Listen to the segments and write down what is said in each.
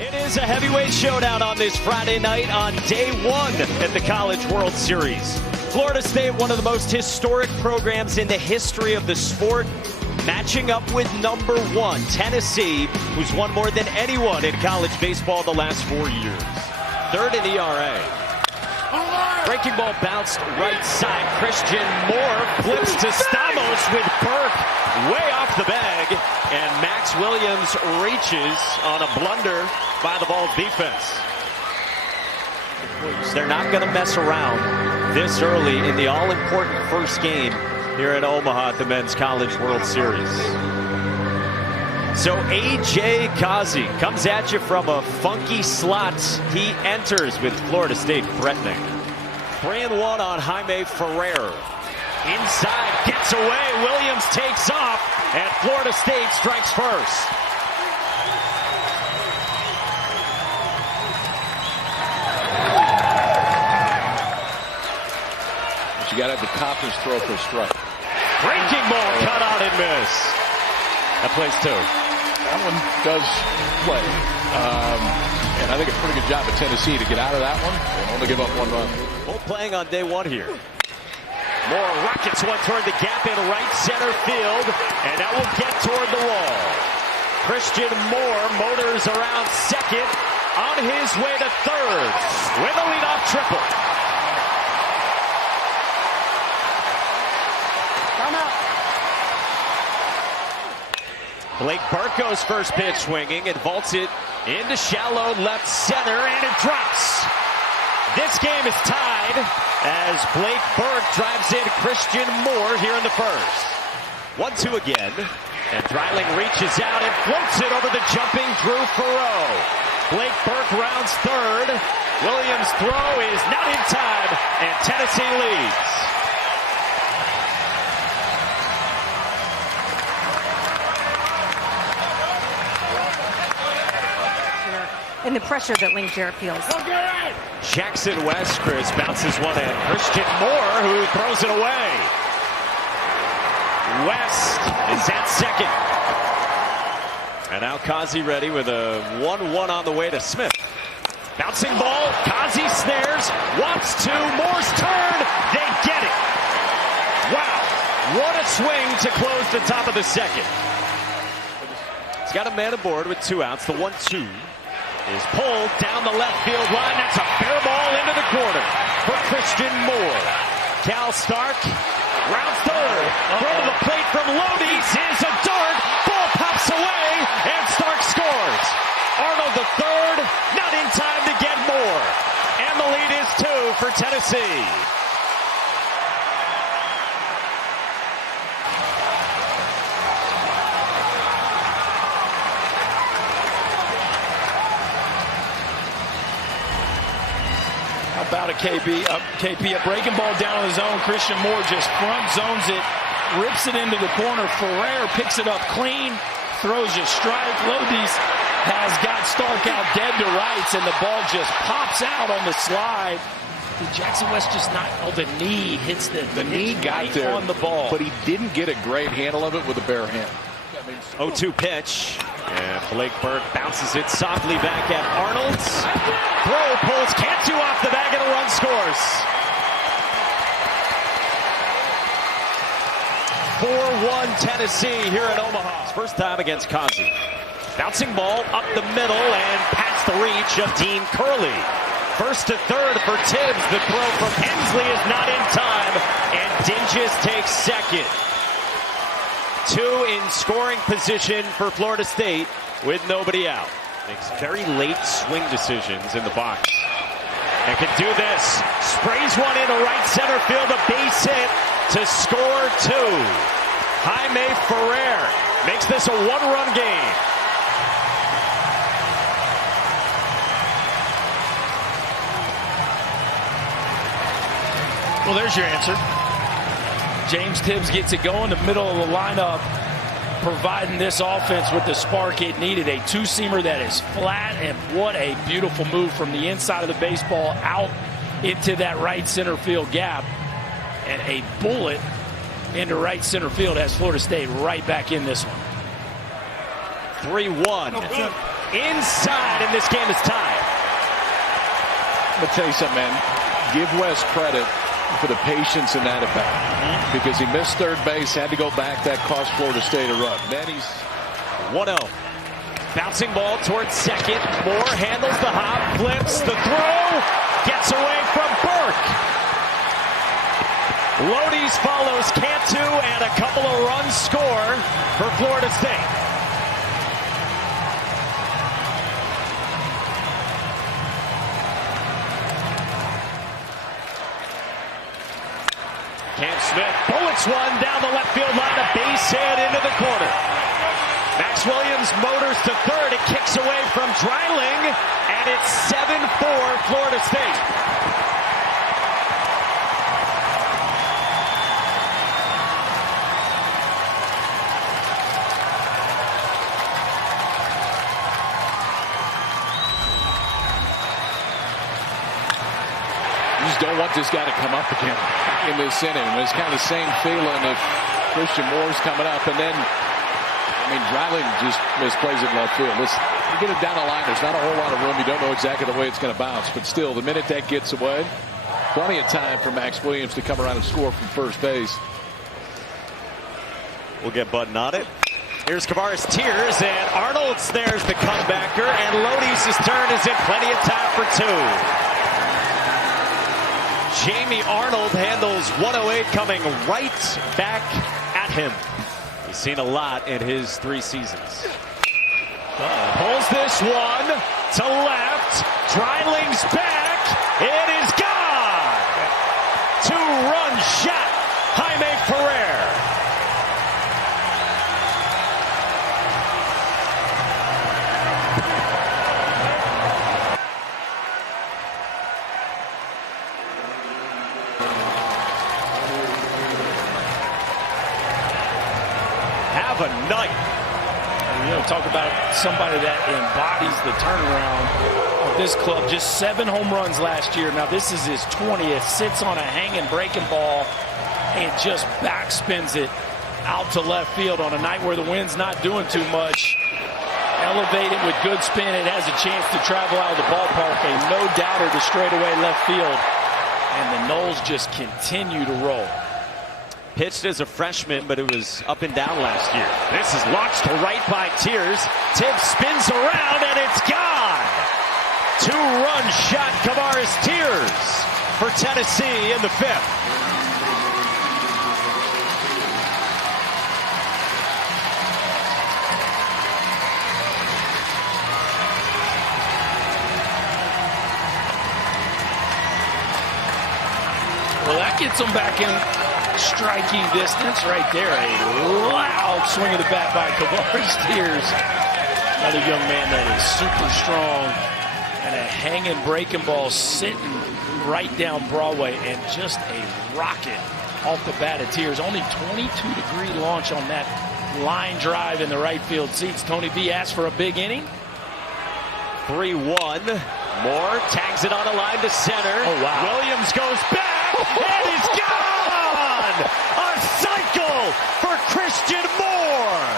It is a heavyweight showdown on this Friday night on day one at the College World Series. Florida State, one of the most historic programs in the history of the sport, matching up with number one, Tennessee, who's won more than anyone in college baseball the last 4 years. Third in ERA. Breaking ball bounced right side. Christian Moore flips to Stamos with Burke way off the bag. And Max Williams reaches on a blunder by the Vols defense. They're not going to mess around this early in the all-important first game here in Omaha at the Men's College World Series. So A.J. Kazi comes at you from a funky slot. He enters with Florida State threatening. 3-1 on Jaime Ferrer. Inside, gets away. Williams takes off, and Florida State strikes first. But you got to have the confidence throw for a strike. Breaking ball cut out and miss. That plays two. That one does play. And I think a pretty good job at Tennessee to get out of that one and only give up one run. Both playing on day one here. Moore rockets one toward the gap in right center field, and that will get toward the wall. Christian Moore motors around second, on his way to third with a leadoff triple. Come out. Blake Burke goes first pitch swinging and vaults it into shallow left center, and it drops. This game is tied as Blake Burke drives in Christian Moore here in the first. 1-2 again, and Dreiling reaches out and floats it over the jumping Drew Farrow. Blake Burke rounds third. Williams' throw is not in time, and Tennessee leads. And the pressure that Link Jarrett feels. Jackson West, Chris, bounces one in. Christian Moore, who throws it away. West is at second. And now Kazi ready with a 1-1 on the way to Smith. Bouncing ball, Kazi snares, wants to, Moore's turn, they get it. Wow, what a swing to close the top of the second. He's got a man aboard with 2 outs, the 1-2. Is pulled down the left field line. That's a fair ball into the corner for Christian Moore. Cal Stark rounds third. Throw to the plate from Lodi's is a dart. Ball pops away, and Stark scores. Arnold the third, not in time to get Moore. And the lead is 2 for Tennessee. About a KP, a breaking ball down on his own. Christian Moore just front zones it, rips it into the corner. Ferrer picks it up clean, throws a strike. Lodi's has got Stark out dead to rights, and the ball just pops out on the slide. Did Jackson West just not? Oh, the knee hits the knee got right there on the ball, but he didn't get a great handle of it with a bare hand. 0-2 pitch. And Blake Burke bounces it softly back at Arnold's. Throw pulls Cantu off the bag, and the run scores. 4-1 Tennessee here in Omaha. His first time against Kazi. Bouncing ball up the middle and past the reach of Dean Curley. First to third for Tibbs. The throw from Hensley is not in time, and Dinges takes second. 2 in scoring position for Florida State with nobody out. Makes very late swing decisions in the box. And can do this. Sprays one into right center field, a base hit to score 2. Jaime Ferrer makes this a 1-run game. Well, there's your answer. James Tibbs gets it going, the middle of the lineup, providing this offense with the spark it needed. A two-seamer that is flat, and what a beautiful move from the inside of the baseball out into that right center field gap. And a bullet into right center field has Florida State right back in this one. 3-1. inside, and this game is tied. I'm going to tell you something, man. Give West credit for the patience in that at bat. Because he missed third base, had to go back. That cost Florida State a run. Then he's 1-0. Bouncing ball towards second. Moore handles the hop, flips the throw, gets away from Burke. Lodi's follows Cantu, and a couple of runs score for Florida State. Cam Smith bullets one down the left field line, a base hit into the corner. Max Williams motors to third. It kicks away from Dreiling, and it's 7-4 Florida State. You just don't want this guy to come up again in this inning. It's kind of the same feeling if Christian Moore's coming up, and then, I mean, Dreiling just misplays it in left field. Listen, you get it down the line, there's not a whole lot of room. You don't know exactly the way it's going to bounce, but still, the minute that gets away, plenty of time for Max Williams to come around and score from first base. We'll get Button on it. Here's Kavaris Tears, and Arnold snares the comebacker, and Lodi's turn is in, plenty of time for two. Jamie Arnold handles 108, coming right back at him. He's seen a lot in his 3 seasons. Pulls this one to left. Dreiling's back. It is gone. 2-run shot. Jaime Ferrer. Have a night. You know, talk about somebody that embodies the turnaround of this club. Just 7 home runs last year. Now this is his 20th. Sits on a hanging breaking ball and just backspins it out to left field on a night where the wind's not doing too much. Elevated with good spin. It has a chance to travel out of the ballpark. A no-doubter to straightaway left field. And the Noles just continue to roll. Pitched as a freshman, but it was up and down last year. This is launched to right by Tears. Tibbs spins around, and it's gone. 2-run shot, Kavaris Tears for Tennessee in the 5th. Well, that gets them back in striking distance right there. A loud swing of the bat by Kavaris Tears. Another young man that is super strong, and a hanging breaking ball sitting right down Broadway, and just a rocket off the bat of Tears. Only 22-degree launch on that line drive in the right field seats. Tony B asked for a big inning. 3-1. Moore tags it on a line to center. Oh, wow. Williams goes back, and it's gone! A cycle for Christian Moore.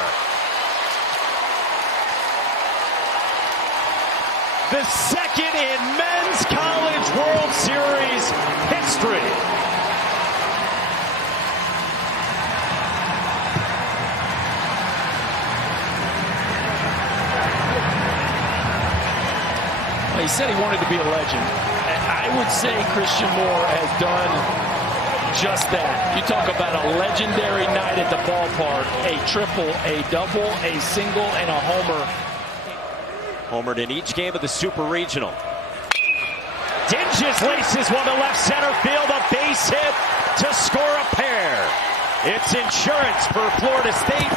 The second in Men's College World Series history. He said he wanted to be a legend. I would say Christian Moore has done just that. You talk about a legendary night at the ballpark. A triple, a double, a single, and a homer. Homered in each game of the Super Regional. Dinges laces one to left center field. A base hit to score a pair. It's insurance for Florida State,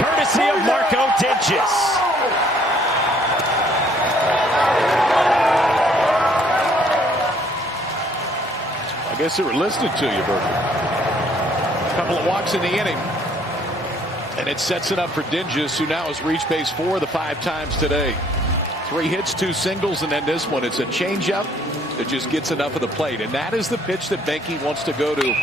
courtesy of Marco Dinges. I guess they were listening to you, Berkeley. A couple of walks in the inning. And it sets it up for Dinges, who now has reached base 4 of the 5 times today. 3 hits, 2 singles, and then this one. It's a changeup that just gets enough of the plate. And that is the pitch that Benke wants to go to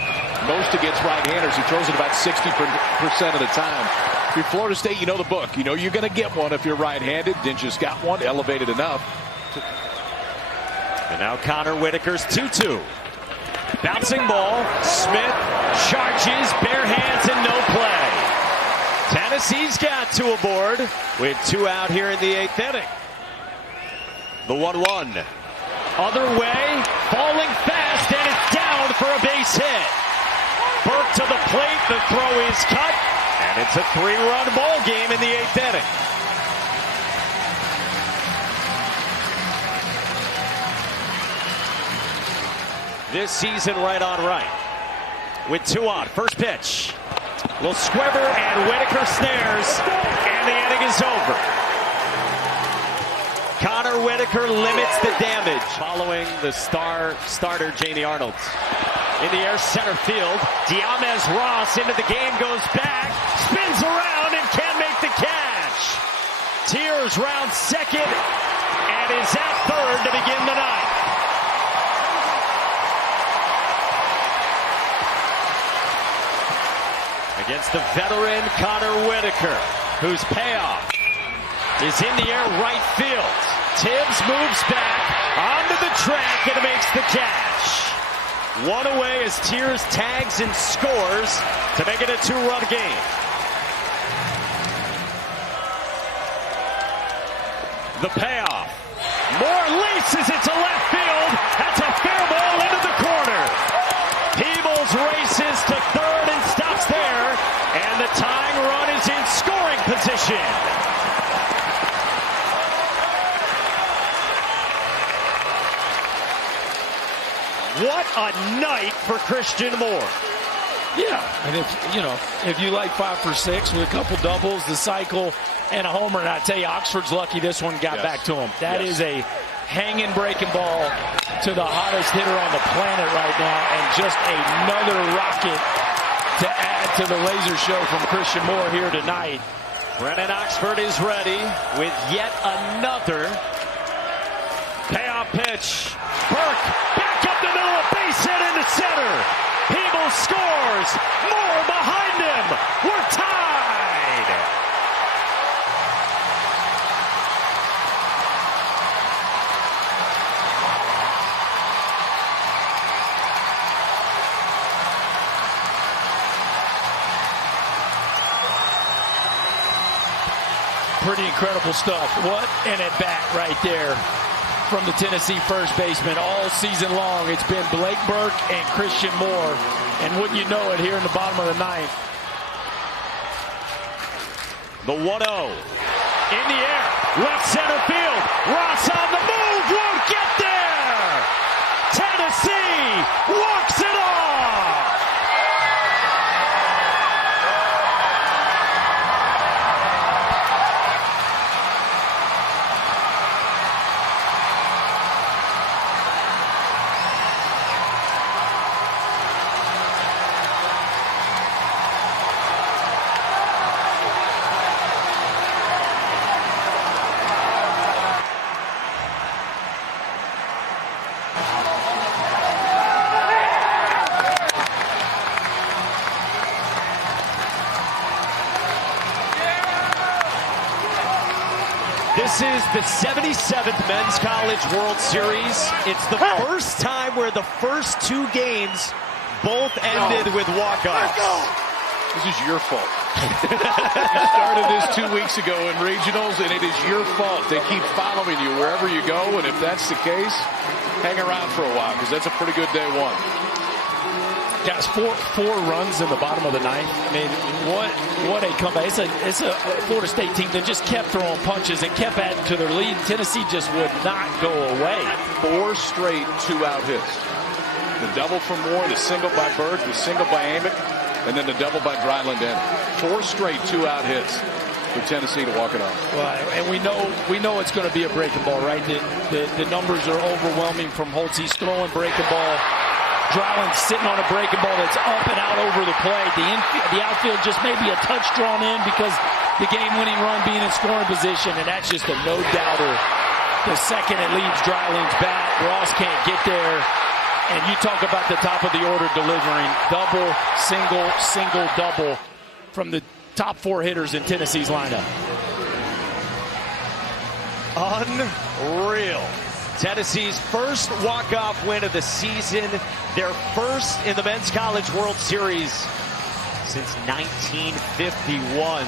most against right-handers. He throws it about 60% of the time. If you're Florida State, you know the book. You know you're going to get one if you're right-handed. Didn't just got one, elevated enough. And now Connor Whitaker's 2-2. Bouncing ball. Smith charges, bare hands and no play. Tennessee's got 2 aboard with 2 out here in the 8th inning. The 1-1. Other way, falling fast, and it's down for a base hit. Burke to the plate, the throw is cut, and it's a 3-run ball game in the 8th inning. This season right on right. With 2 on, first pitch. Little squiver, and Whitaker snares, and the inning is over. Connor Whitaker limits the damage following the starter Jamie Arnold. In the air, center field. Diamez Ross into the game, goes back, spins around, and can't make the catch. Tears round second, and is at third to begin the 9th. Against the veteran Connor Whitaker, whose payoff is in the air right field. Tibbs moves back onto the track and makes the catch. 1 away as Tears tags and scores to make it a 2-run game. The payoff. Moore laces it to left field. That's a fair ball into the corner. Peebles races to third and stops there. And the tying run is in scoring position. What a night for Christian Moore. Yeah, and if you like 5 for 6 with a couple doubles, the cycle, and a homer, and I tell you, Oxford's lucky this one got back to him. That is a hanging breaking ball to the hottest hitter on the planet right now, and just another rocket to add to the laser show from Christian Moore here tonight. Brennan Oxford is ready with yet another payoff pitch. Burke back up the middle, a base hit into center. Peebles scores. Moore behind him. We're tied. Pretty incredible stuff. What an at-bat right there from the Tennessee first baseman. All season long, it's been Blake Burke and Christian Moore. And wouldn't you know it, here in the bottom of the 9th. The 1-0. In the air. Left center field. Ross on the move. Won't get there. Tennessee walks it off. This is the 77th Men's College World Series. It's the first time where the first 2 games both ended with walk-offs. This is your fault. You started this 2 weeks ago in regionals, and it is your fault. They keep following you wherever you go, and if that's the case, hang around for a while, because that's a pretty good day 1. Guys, four runs in the bottom of the 9th. I mean, what a comeback. It's a Florida State team that just kept throwing punches and kept adding to their lead. Tennessee just would not go away. 4 straight 2-out hits. The double from Moore, the single by Burke, the single by Amick, and then the double by Dryland in. 4 straight 2-out hits for Tennessee to walk it off. Well, and we know it's going to be a breaking ball, right? The numbers are overwhelming from Holtz. He's throwing breaking ball. Dryland sitting on a breaking ball that's up and out over the plate. The outfield just maybe a touch drawn in because the game-winning run being in scoring position, and that's just a no-doubter. The second it leaves Dryland's bat, Ross can't get there, And you talk about the top of the order delivering double, single, single, double from the top 4 hitters in Tennessee's lineup. Unreal. Tennessee's first walk-off win of the season, their first in the Men's College World Series since 1951.